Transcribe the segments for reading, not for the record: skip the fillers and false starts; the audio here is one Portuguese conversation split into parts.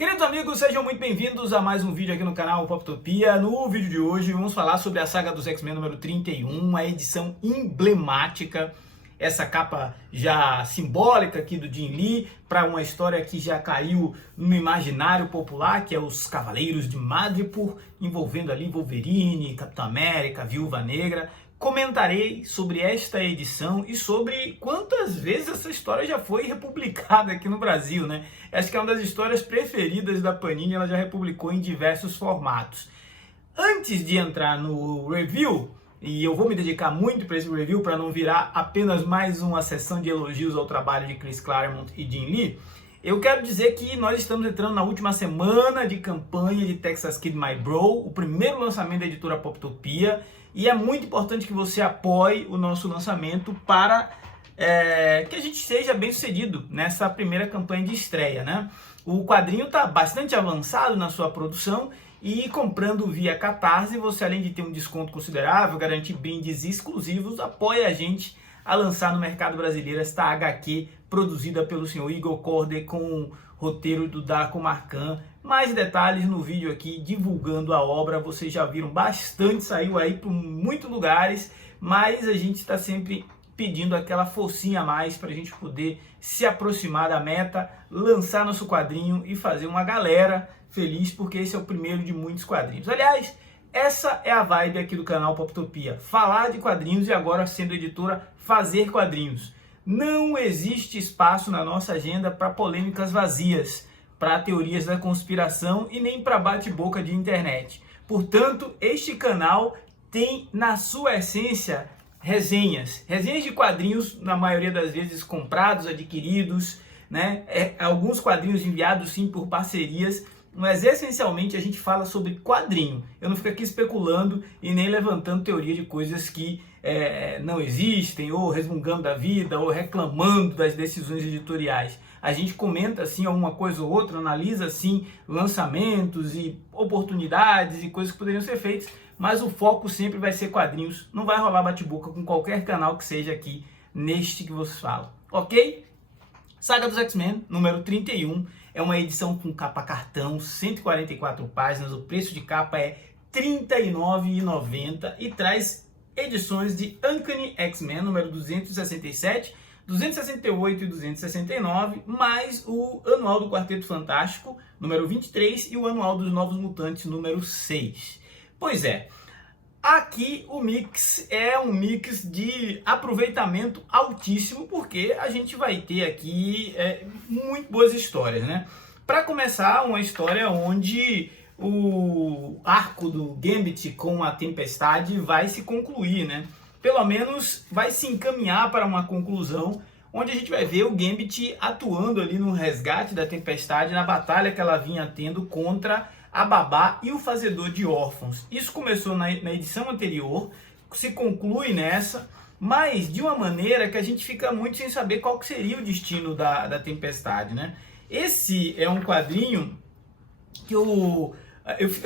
Queridos amigos, sejam muito bem-vindos a mais um vídeo aqui no canal Poptopia. No vídeo de hoje vamos falar sobre a saga dos X-Men número 31, a edição emblemática, essa capa já simbólica aqui do Jim Lee para uma história que já caiu no imaginário popular, que é os Cavaleiros de Madripoor, envolvendo ali Wolverine, Capitão América, Viúva Negra. Comentarei sobre esta edição e sobre quantas vezes essa história já foi republicada aqui no Brasil, né? Acho que é uma das histórias preferidas da Panini, ela já republicou em diversos formatos. Antes de entrar no review, e eu vou me dedicar muito para esse review para não virar apenas mais uma sessão de elogios ao trabalho de Chris Claremont e Jim Lee, eu quero dizer que nós estamos entrando na última semana de campanha de Texas Kid My Bro, o primeiro lançamento da editora Poptopia, e é muito importante que você apoie o nosso lançamento para que a gente seja bem sucedido nessa primeira campanha de estreia, né? O quadrinho está bastante avançado na sua produção e comprando via Catarse, você além de ter um desconto considerável, garantir brindes exclusivos, apoia a gente a lançar no mercado brasileiro esta HQ produzida pelo senhor Igor Corder com roteiro do Darko Marcan. Mais detalhes no vídeo aqui divulgando a obra, vocês já viram bastante, saiu aí por muitos lugares, mas a gente está sempre pedindo aquela forcinha a mais para a gente poder se aproximar da meta, lançar nosso quadrinho e fazer uma galera feliz, porque esse é o primeiro de muitos quadrinhos. Aliás, essa é a vibe aqui do canal Poptopia, falar de quadrinhos e agora sendo editora, fazer quadrinhos. Não existe espaço na nossa agenda para polêmicas vazias, para teorias da conspiração e nem para bate-boca de internet. Portanto, este canal tem na sua essência resenhas de quadrinhos, na maioria das vezes comprados, adquiridos, né? Alguns quadrinhos enviados sim por parcerias, mas essencialmente a gente fala sobre quadrinho. Eu não fico aqui especulando e nem levantando teoria de coisas que não existem, ou resmungando da vida, ou reclamando das decisões editoriais. A gente comenta assim alguma coisa ou outra, analisa assim lançamentos e oportunidades e coisas que poderiam ser feitas, mas o foco sempre vai ser quadrinhos. Não vai rolar bate-boca com qualquer canal que seja aqui neste que vocês falam, ok? Saga dos X-Men, número 31, é uma edição com capa cartão, 144 páginas, o preço de capa é R$ 39,90 e traz edições de Uncanny X-Men, número 267, 268 e 269, mais o Anual do Quarteto Fantástico, número 23, e o Anual dos Novos Mutantes, número 6. Pois é, aqui o mix é um mix de aproveitamento altíssimo, porque a gente vai ter aqui muito boas histórias, né? Para começar, uma história onde o arco do Gambit com a Tempestade vai se concluir, né? Pelo menos vai se encaminhar para uma conclusão, onde a gente vai ver o Gambit atuando ali no resgate da Tempestade, na batalha que ela vinha tendo contra a Babá e o Fazedor de Órfãos. Isso começou na edição anterior, se conclui nessa, mas de uma maneira que a gente fica muito sem saber qual que seria o destino da Tempestade, né? Esse é um quadrinho que eu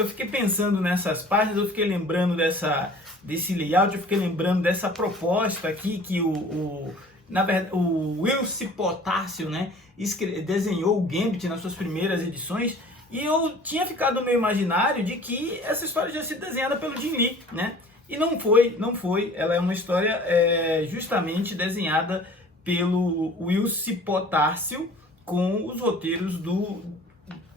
fiquei pensando nessas páginas, eu fiquei lembrando desse layout, eu fiquei lembrando dessa proposta aqui que na verdade, o Will Cipotácio, né, desenhou o Gambit nas suas primeiras edições, e eu tinha ficado no meu imaginário de que essa história já se desenhada pelo Jim Lee, né? E não foi. Ela é uma história justamente desenhada pelo Will Cipotácio com os roteiros do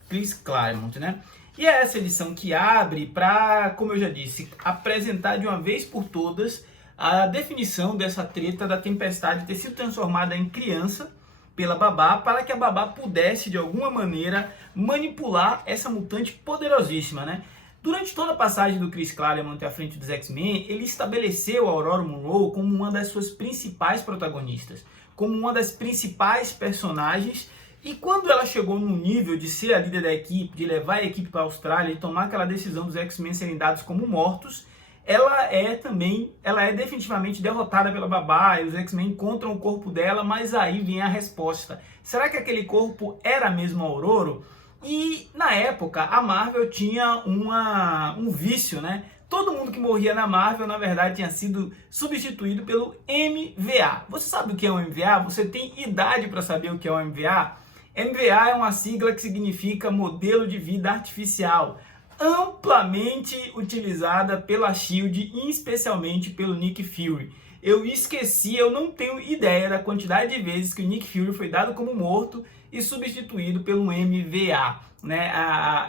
Chris Claremont, né? E é essa edição que abre para, como eu já disse, apresentar de uma vez por todas a definição dessa treta da Tempestade ter sido transformada em criança pela Babá, para que a Babá pudesse, de alguma maneira, manipular essa mutante poderosíssima, né? Durante toda a passagem do Chris Claremont à frente dos X-Men, ele estabeleceu a Aurora Monroe como uma das suas principais protagonistas, como uma das principais personagens. E quando ela chegou no nível de ser a líder da equipe, de levar a equipe para a Austrália e tomar aquela decisão dos X-Men serem dados como mortos, ela é definitivamente derrotada pela Babá, e os X-Men encontram o corpo dela, mas aí vem a resposta. Será que aquele corpo era mesmo a Aurora? E na época a Marvel tinha um vício, né? Todo mundo que morria na Marvel, na verdade, tinha sido substituído pelo MVA. Você sabe o que é um MVA? Você tem idade para saber o que é um MVA? MVA é uma sigla que significa Modelo de Vida Artificial, amplamente utilizada pela SHIELD e especialmente pelo Nick Fury. Eu não tenho ideia da quantidade de vezes que o Nick Fury foi dado como morto e substituído pelo MVA. Né?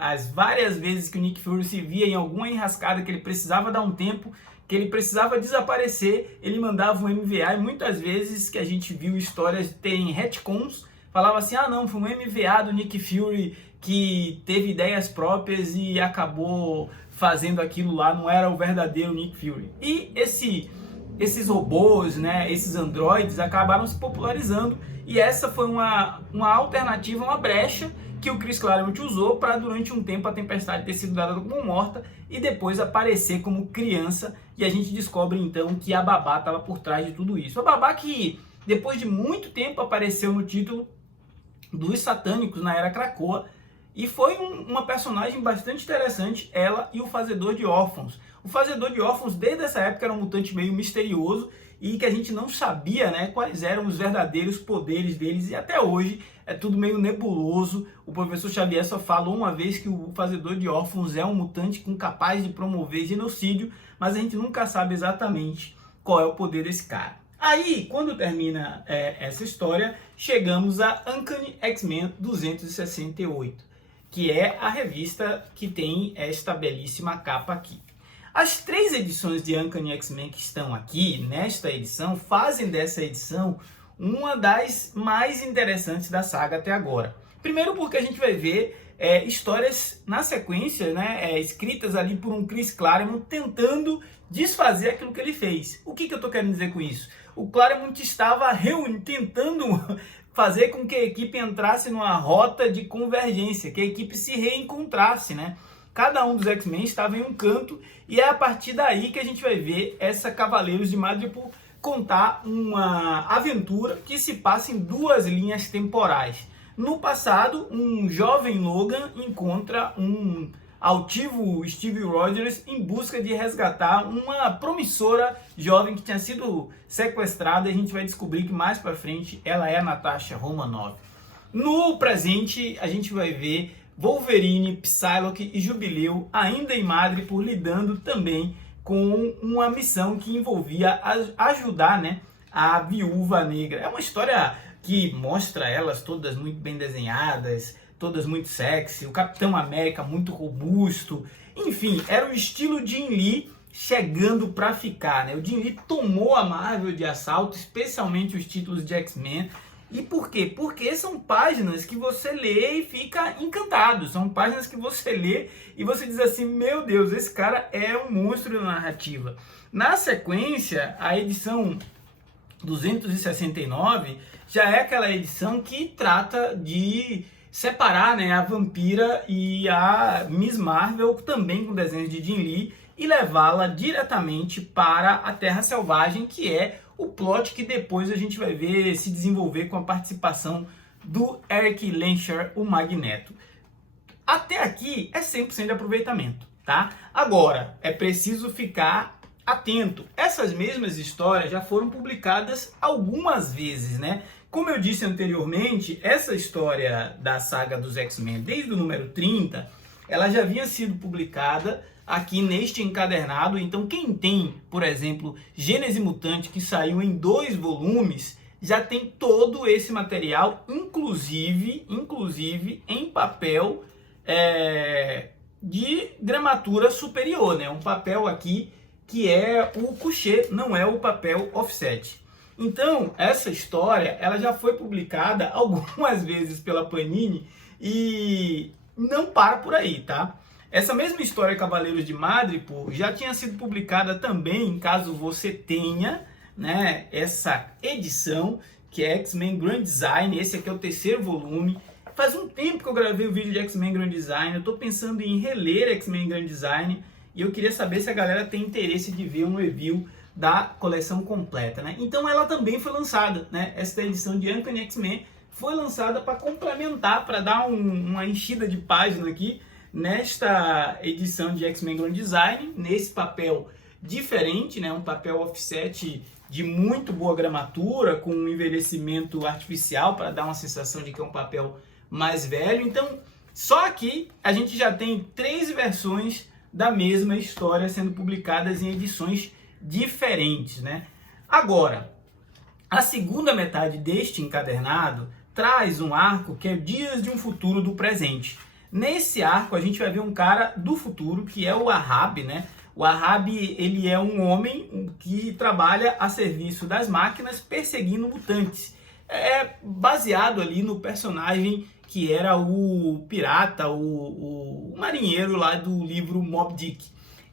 As várias vezes que o Nick Fury se via em alguma enrascada que ele precisava dar um tempo, que ele precisava desaparecer, ele mandava um MVA, e muitas vezes que a gente viu histórias terem retcons, falava assim, ah não, foi um MVA do Nick Fury que teve ideias próprias e acabou fazendo aquilo lá, não era o verdadeiro Nick Fury. E esses robôs, né, esses androides acabaram se popularizando, e essa foi uma alternativa, uma brecha que o Chris Claremont usou para durante um tempo a Tempestade ter sido dada como morta e depois aparecer como criança, e a gente descobre então que a Babá estava por trás de tudo isso. A Babá que depois de muito tempo apareceu no título dos Satânicos na Era Krakoa, e foi uma personagem bastante interessante, ela e o Fazedor de Órfãos. O Fazedor de Órfãos desde essa época era um mutante meio misterioso e que a gente não sabia, né, quais eram os verdadeiros poderes deles, e até hoje é tudo meio nebuloso. O professor Xavier só falou uma vez que o Fazedor de Órfãos é um mutante capaz de promover genocídio, mas a gente nunca sabe exatamente qual é o poder desse cara. Aí, quando termina essa história, chegamos a Uncanny X-Men 268, que é a revista que tem esta belíssima capa aqui. As 3 edições de Uncanny X-Men que estão aqui, nesta edição, fazem dessa edição uma das mais interessantes da saga até agora. Primeiro porque a gente vai ver histórias na sequência, né, escritas ali por um Chris Claremont tentando desfazer aquilo que ele fez. O que eu estou querendo dizer com isso? O Claremont estava tentando fazer com que a equipe entrasse numa rota de convergência, que a equipe se reencontrasse, né? Cada um dos X-Men estava em um canto, e é a partir daí que a gente vai ver essa Cavaleiros de Madripoor contar uma aventura que se passa em 2 linhas temporais. No passado, um jovem Logan encontra um altivo Steve Rogers em busca de resgatar uma promissora jovem que tinha sido sequestrada, e a gente vai descobrir que mais para frente ela é a Natasha Romanoff. No presente, a gente vai ver Wolverine, Psylocke e Jubileu ainda em Madripoor lidando também com uma missão que envolvia ajudar, né, a Viúva Negra. É uma história que mostra elas todas muito bem desenhadas, todas muito sexy, o Capitão América muito robusto, enfim, era o estilo Jim Lee chegando para ficar, né? O Jim Lee tomou a Marvel de assalto, especialmente os títulos de X-Men. E por quê? Porque são páginas que você lê e fica encantado, são páginas que você lê e você diz assim, meu Deus, esse cara é um monstro da narrativa. Na sequência, a edição 269 já é aquela edição que trata de separar, né, a Vampira e a Miss Marvel, também com desenhos de Jim Lee, e levá-la diretamente para a Terra Selvagem, que é o plot que depois a gente vai ver se desenvolver com a participação do Eric Lehnsherr, o Magneto. Até aqui é 100% de aproveitamento, tá? Agora, é preciso ficar atento. Essas mesmas histórias já foram publicadas algumas vezes, né? Como eu disse anteriormente, essa história da saga dos X-Men, desde o número 30, ela já havia sido publicada aqui neste encadernado. Então quem tem, por exemplo, Gênese Mutante, que saiu em 2 volumes, já tem todo esse material, inclusive em papel de gramatura superior, né? Um papel aqui que é o couché, não é o papel offset. Então, essa história ela já foi publicada algumas vezes pela Panini e não para por aí, tá? Essa mesma história Cavaleiros de Madripoor já tinha sido publicada também, caso você tenha, né, essa edição, que é X-Men Grand Design. Esse aqui é o 3º volume. Faz um tempo que eu gravei o vídeo de X-Men Grand Design, eu estou pensando em reler X-Men Grand Design, e eu queria saber se a galera tem interesse de ver um review da coleção completa, né? Então ela também foi lançada, né? Esta edição de Uncanny X-Men foi lançada para complementar, para dar uma enchida de página aqui, nesta edição de X-Men Grand Design, nesse papel diferente, né? Um papel offset de muito boa gramatura, com um envelhecimento artificial, para dar uma sensação de que é um papel mais velho. Então, só aqui a gente já tem 3 versões da mesma história sendo publicadas em edições diferentes, né? Agora, a segunda metade deste encadernado traz um arco que é Dias de um Futuro do Presente. Nesse arco a gente vai ver um cara do futuro, que é o Ahab, né? O Ahab, ele é um homem que trabalha a serviço das máquinas perseguindo mutantes. É baseado ali no personagem que era o pirata, o marinheiro lá do livro Moby Dick.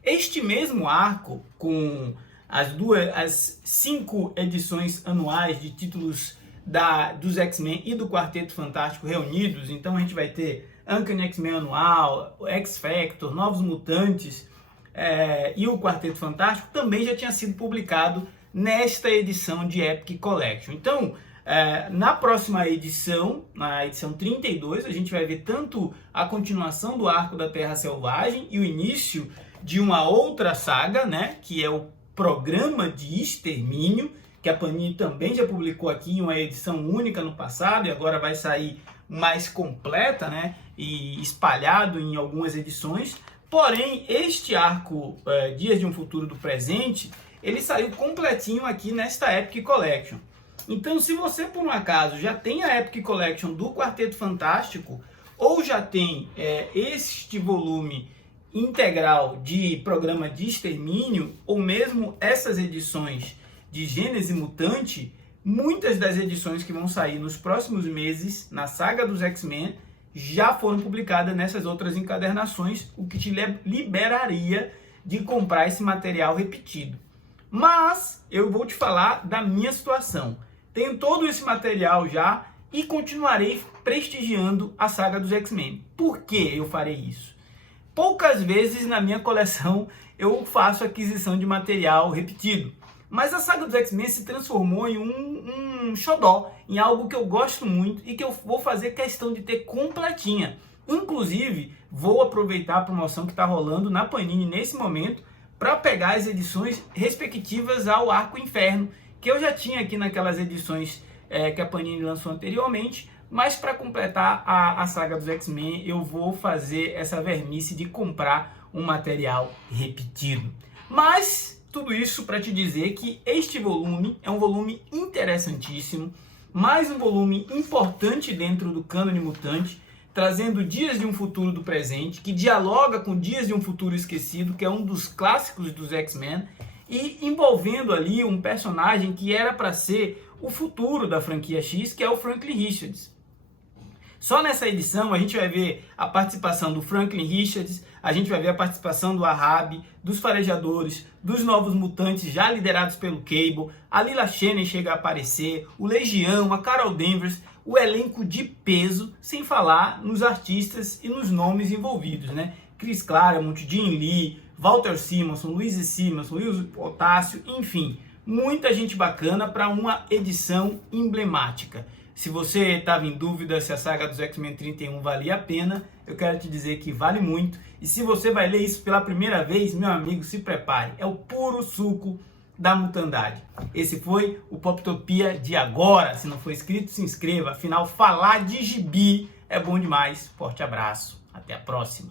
Este mesmo arco, com as 5 edições anuais de títulos dos X-Men e do Quarteto Fantástico reunidos, então a gente vai ter Uncanny X-Men anual, X-Factor, Novos Mutantes e o Quarteto Fantástico, também já tinha sido publicado nesta edição de Epic Collection. Então, na próxima edição, na edição 32, a gente vai ver tanto a continuação do arco da Terra Selvagem e o início de uma outra saga, né, que é o Programa de Extermínio, que a Panini também já publicou aqui em uma edição única no passado e agora vai sair mais completa, né, e espalhado em algumas edições. Porém, este arco Dias de um Futuro do Presente, ele saiu completinho aqui nesta Epic Collection. Então, se você por um acaso já tem a Epic Collection do Quarteto Fantástico ou já tem este volume integral de Programa de Extermínio, ou mesmo essas edições de Gênese Mutante, muitas das edições que vão sair nos próximos meses na saga dos X-Men já foram publicadas nessas outras encadernações, o que te liberaria de comprar esse material repetido. Mas eu vou te falar da minha situação. Tenho todo esse material já e continuarei prestigiando a saga dos X-Men. Por que eu farei isso? Poucas vezes na minha coleção eu faço aquisição de material repetido. Mas a saga dos X-Men se transformou em um xodó, em algo que eu gosto muito e que eu vou fazer questão de ter completinha. Inclusive, vou aproveitar a promoção que está rolando na Panini nesse momento para pegar as edições respectivas ao Arco Inferno, que eu já tinha aqui naquelas edições que a Panini lançou anteriormente, mas para completar a saga dos X-Men eu vou fazer essa vermice de comprar um material repetido. Mas tudo isso para te dizer que este volume é um volume interessantíssimo, mais um volume importante dentro do cânone mutante, trazendo Dias de um Futuro do Presente, que dialoga com Dias de um Futuro Esquecido, que é um dos clássicos dos X-Men, e envolvendo ali um personagem que era para ser o futuro da franquia X, que é o Franklin Richards. Só nessa edição a gente vai ver a participação do Franklin Richards, a gente vai ver a participação do Ahab, dos Farejadores, dos Novos Mutantes já liderados pelo Cable, a Lila Cheney chega a aparecer, o Legião, a Carol Danvers, o elenco de peso, sem falar nos artistas e nos nomes envolvidos, né? Chris Claremont, Jim Lee, Walter Simonson, Luiz Simonson, Luiz Potássio, enfim, muita gente bacana para uma edição emblemática. Se você estava em dúvida se a saga dos X-Men 31 valia a pena, eu quero te dizer que vale muito. E se você vai ler isso pela primeira vez, meu amigo, se prepare. É o puro suco da mutandade. Esse foi o Poptopia de agora. Se não for inscrito, se inscreva. Afinal, falar de gibi é bom demais. Forte abraço. Até a próxima.